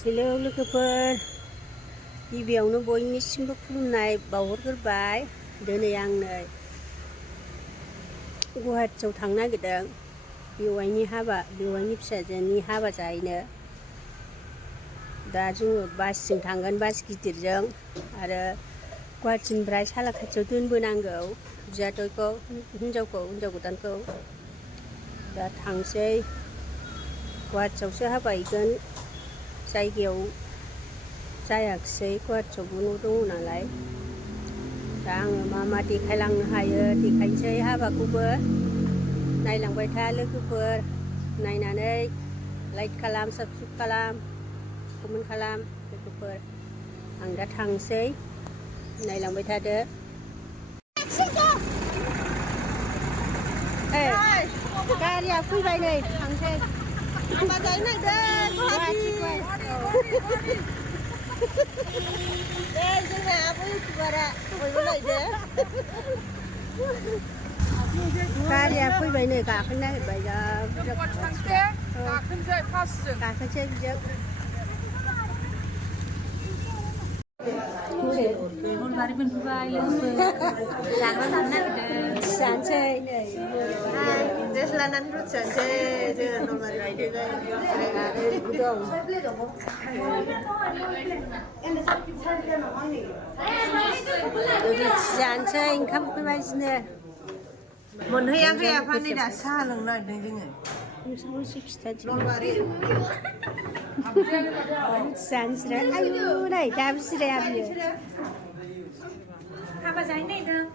Hello लोगोफोर, गिबियावनो बयनिसिमबो खुलुमनाय बावहरग्रोबाय। दिनै आं नै गुवाहाटियाव थांनो नागिरदों बेवाइनि फिसाजोनि हाबा जाहैनो। दा जोङो बासजों थांगोन, बास गिदिरजों। आरो गुवाहाटिनिफ्राय सालाकाथियाव दोनबोनांगौ बियादैखौ, हिनजाव गोदानखौ। दा थांसै, गुवाहाटियावसो हाबा हैगोन। जायगायाव जायाखिसै, गुवाहाटियावबो न' दङ नालाय। दा आङो मा देखायलांनो हायो देखायनोसै। हाबाखौबो नायलांबाय था लोगोफोर, नायनानै लाइक खालाम, साबस्क्राइब खालाम, कमेन्ट खालाम लोगोफोर। आं दा थांसै, नायलांबाय थादो। गारिया फैबाय नै, थांसै। हाबा जाहैनो नागिरदों गुवाहाटि। दे जोंना आब' इउटुबारा बयबो नायदो। गारिया फैबाय नै, गाखोनो नागिरबाय। जा बुरजा गाखोनोसै फार्स्टजों, गाखोनोसै बिजों। नलबारि मोनफैबाय लोगोफोर, जाग्रा जानो नागिरदों। जानोसै नै, ड्रेस लानानै रुटि जानोसै जोङो नलबारि मोनफैबाय। आरो दं रुटि जानोसै, ओंखाम उखैबायदिनो। मोनहैयाखै आफा, नै दासो साहा लोंनो नागिरदों जोङो। नोंसोरखौसो खिथानोसै। नलबारि जानोसै। आयु नै, दाबो जिराया बियो। हाबा जाहैनो नागिरदों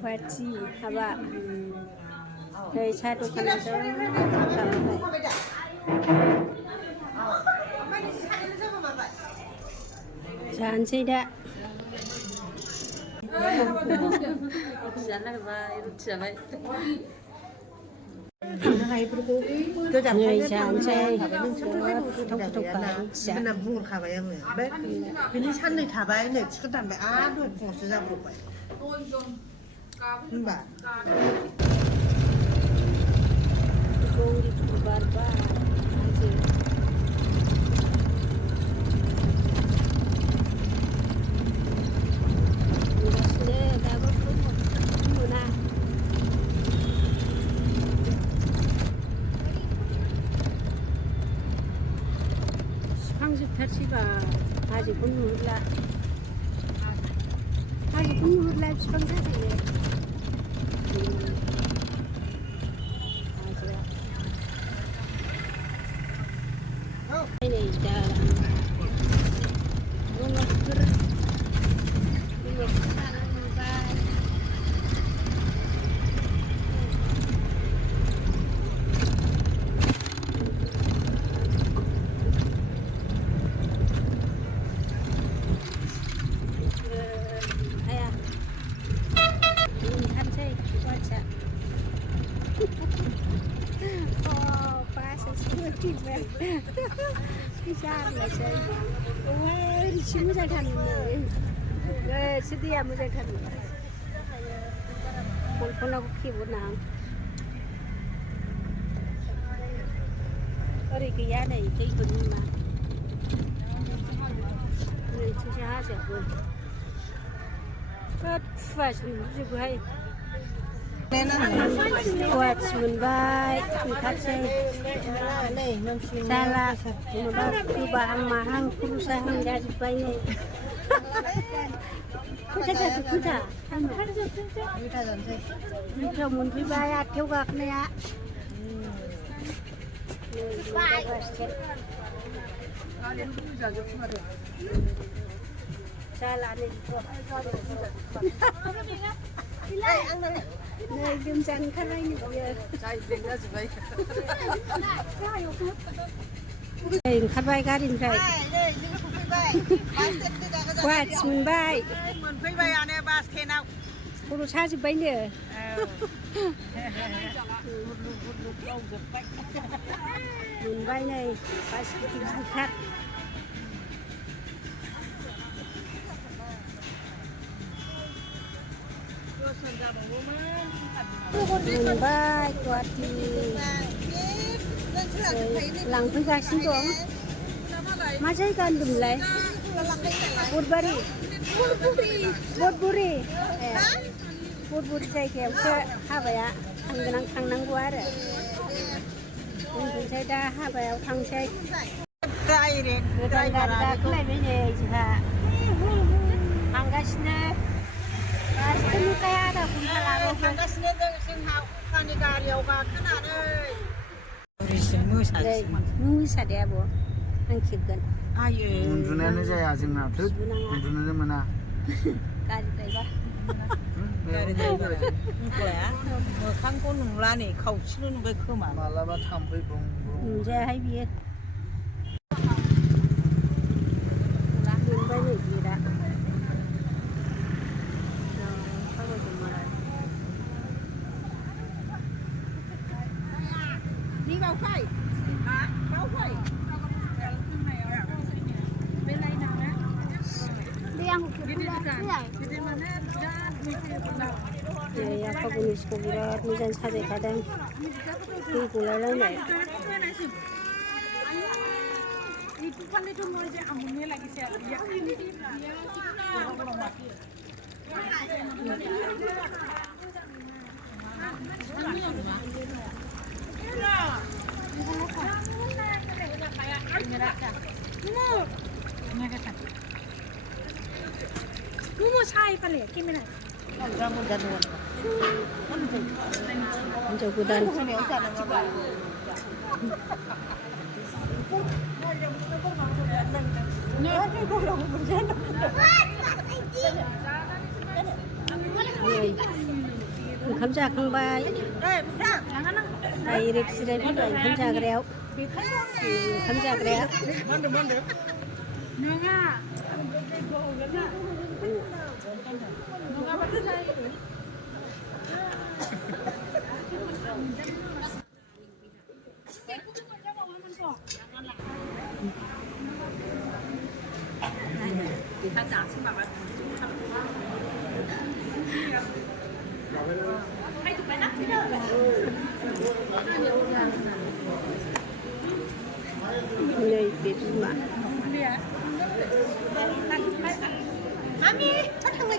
गुवाहाटि हाबा। नै साहा दखाना जा जानोसै दा। रुटि जानो नागिरबाय, रुटि जाबाय। थांनो हायैफोरखौ नै गोजानखायनो थांनो जानोसै। हाया। नोंसोरथ' जेबो उसुबिदा गैयाना होनना बुंहरखाबाय आङो। ओमफ्राय बिनि साननै थाबाय, नै टिकेट दानबाय, आरो दहाय फुङावसो जाब्रबबाय होनबा। गौरिपुर बारबाय हाजो। दाबो मोना। बिफांजोबथारसैबा, हाजोखौनो नुहुरला। हाजोखौनो नुहुरला, बिफां जाजोबबाय। नै दा ब्रह्मपुत्र लामा नुबाय। हाया ओंखारसै गुवाहाटिया। जारलासै। ओरैसो मोजांथारमोन, ओरैसो दैया मोजांथारमोन। फनखौनावबो खेबहरनां। ओरै गैया नै, दैखौनो नुवा। नैथिंसो हाजोआबो बिराद खुवासो नुहुरजोबोहाय। गुवाहाटि मोनबाय, ओंखारसै। जाला माबा गोबाहां माहां खर' साहां जाजोब्बाय नै। खयथा जाखो, खयथा? दुइथायाव मोनफैबाय, 8थायाव गाखोनाया। जाला नै लोमजानो ओंखारबाय नै बियो। ओंखारबाय गारिनिफ्राय। गुवाहाटि मोनबाय, मोनफैबायानो बास स्टेन्डआव। खर' साजोब्बायनो। मोनबाय नै, बास गिदिर गिदिरथार। मोनबाय गुवाहाटि। लांफैगासिनो दं। मा जायगा होनदोंमोनलाय बुधबारि बुधबुरि ए बुधबुरि जायगायावसो हाबाया थांनांगौ आरो ओमफ्राय दा हाबायाव थांसै गोदान गारि गाखोलायबाय नै जोंहा थांगासिनो फार्स्टनिफ्राय आधा घन्टा लाबाय थांगासिनो जोंहा अखानि गारियाव गाखोनानै मोसादे आब' आं खेबगोन आयो उन्दुनायानो जाया जोंना उन्दुनोनो मोना गारि ड्राइभार मोखांखौ नुला नै खावसेल' नुबाय खोमा मालाबा थाम्फै बुं नुजायाहाय बियो मोनबाय नै गेटआ Đi vào khay. Hả? Vào khay. Bên này nào nè. Đi ăn một cái 네, 아까 보니까 비rat 모자 사대가든 이 골라라네. 이 판에 좀 뭐지 안 먹네 라기세. Mumu sai pale, gimana? Jauh dan. Khám tra không bay. Đây rịch đây bắt đầu khám tra cái khám tra cái Này biết mà. Mami, chắc không phải.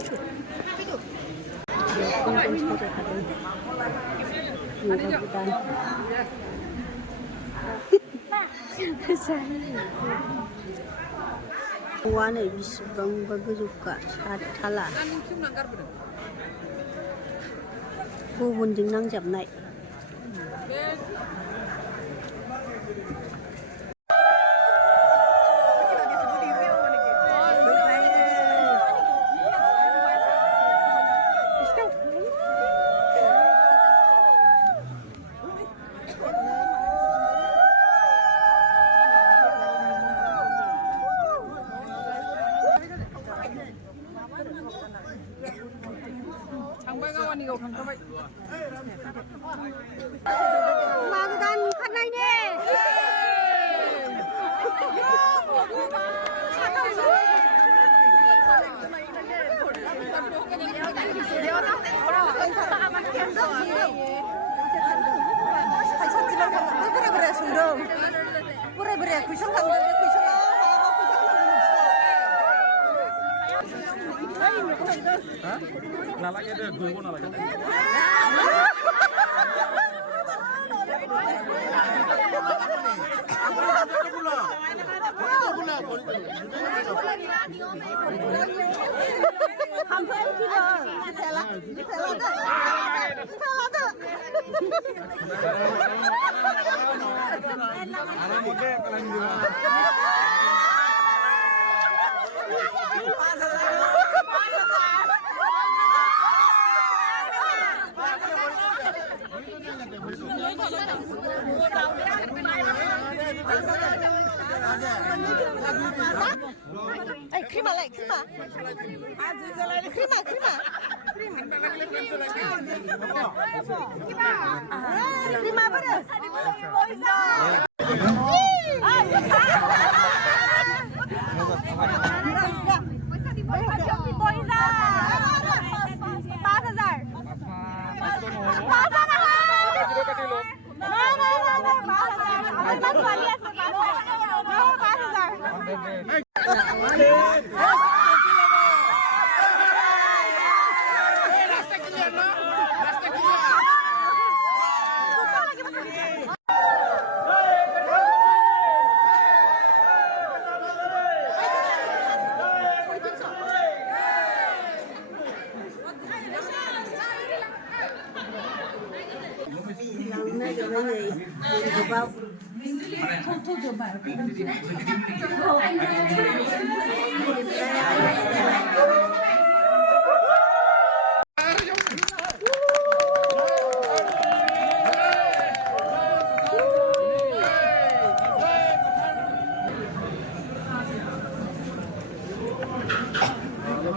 Warna bisbang bagus juga salah. Bubun jenang jam naik. Magdan kanay ni. Nalagay deh, dulu nalagay. Krima lại, krima. Krima, krima. Krima apa?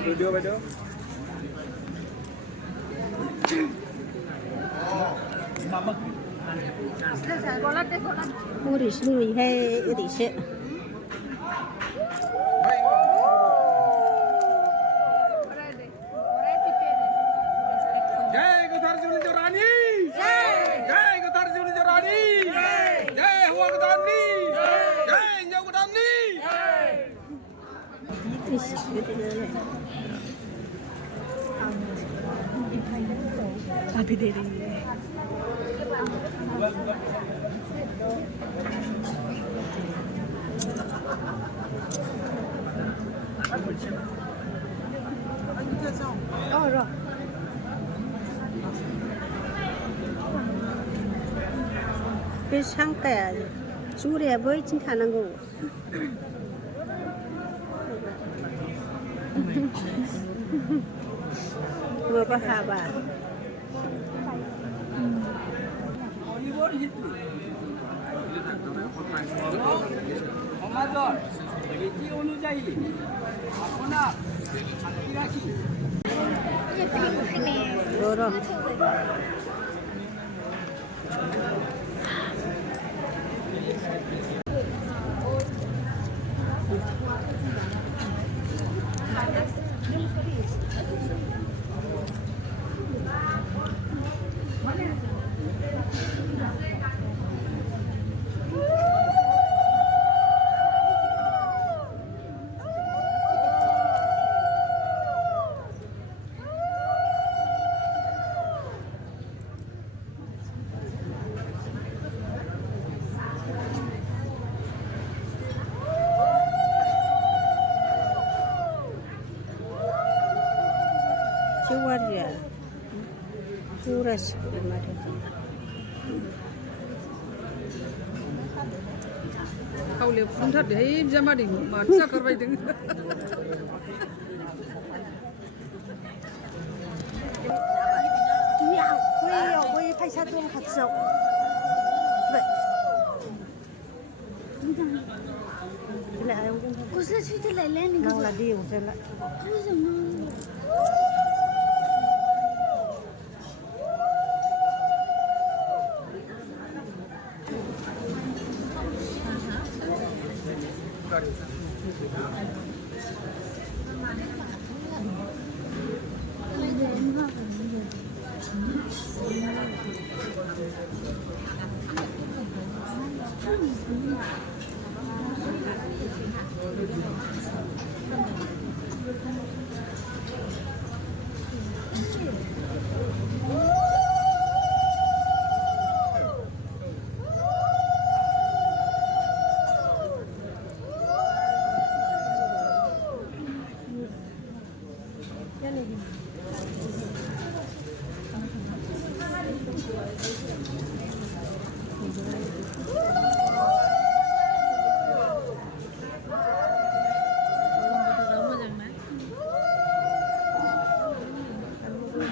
Video बैठो 우리 신우이 해 어디 있어? जय गुथारजुली जो रानी जय गुथारजुली जो रानी जय हुआ गदानी जय इंजो गदानी अभी दे रही है rồi. Cái sáng kẻ chú rẻ với chính thả năng ngủ. Vừa có Haba. 엄마들 이 오는 자이 아코나 이라키 Rồi. Keluarga, kuras kemarin. Hầu phun thật để ra mà đỉnh mà sao कर vậy đứng. 우리 팔사동 갔어. 그래. Lại ông cũng không. cô sẽ suy tư lại lên Năng là điều cho lại.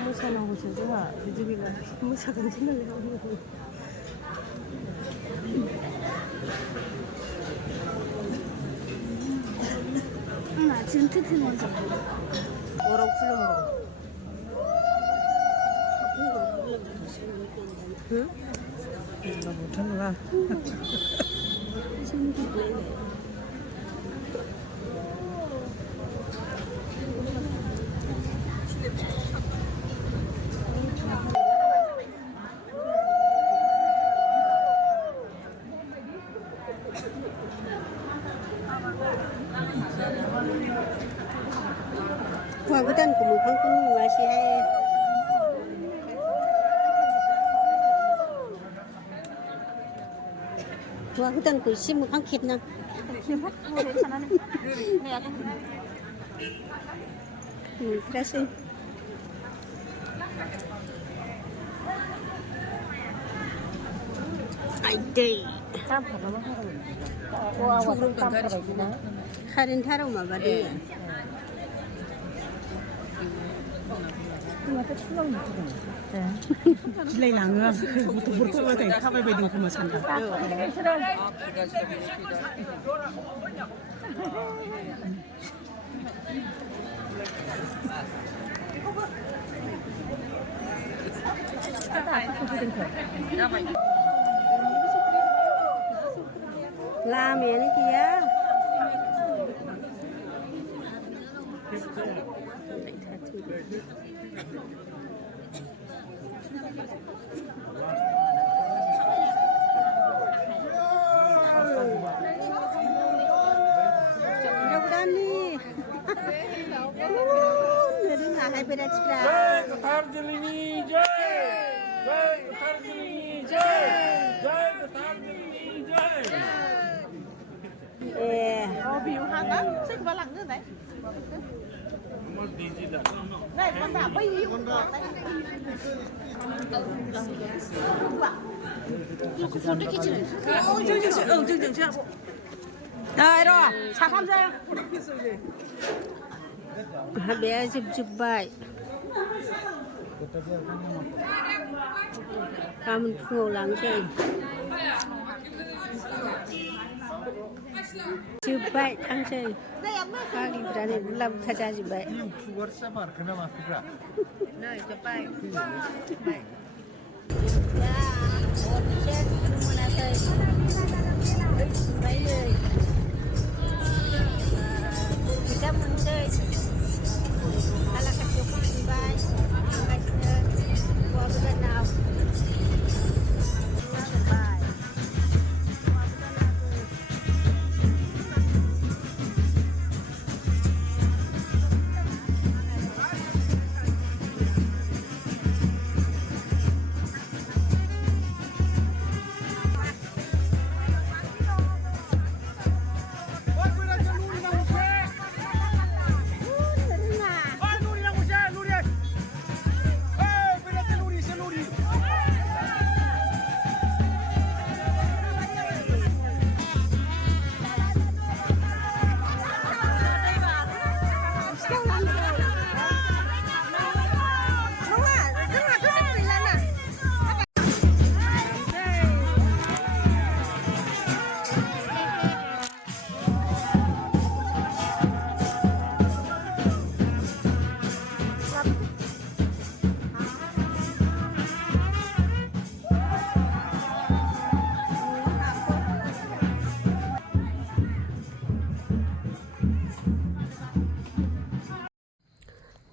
무사하고 저가 집이가 무사가 생각나고. 나 지금 트트 먼저 뭐라고 풀려는 거? 응? 나 못하는구나. Qua cái tên của mình không có mà xe hay. Qua cái tên của sim một kháng kịp nè. Ra xin. Ai đây? Current थाराव माबा दोङो गिलायलाङो आं गथ'फोरखौ ओरै थाबायबायदों खोमा सानदां लामायानो गैया Jai Narzary, Jai Narzary, Jai Narzary, Jai. biểu hàng á, xích vào lặng nữa này. Này, con đã bây nhiêu con đấy. Rồi rồi, sao tham gia? Bé chụp bài. Kamu full lang chơi. Chụp bài ăn chơi. Kali berani belum saja chụp bài. Nơi chụp bài. Ya, một trên một là chơi. Mấy người. Kita muốn chơi. Ala kacau chụp bài. Qua bên nào.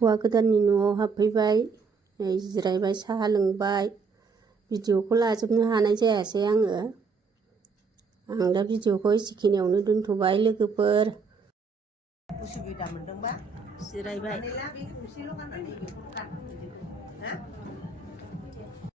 हौवा गोदाननि न'आव हाबफैबाय नै जिरायबाय साहा लोंबाय भिडिअखौ लाजोबनो हानाय जायासै आङो आं दा भिडिअखौ एसेखिनियावनो दोनथ'बाय लोगोफोर उसुबिदा मोनदोंबा जिरायबाय ला बे गंसेल' गाननानै बेखौ गान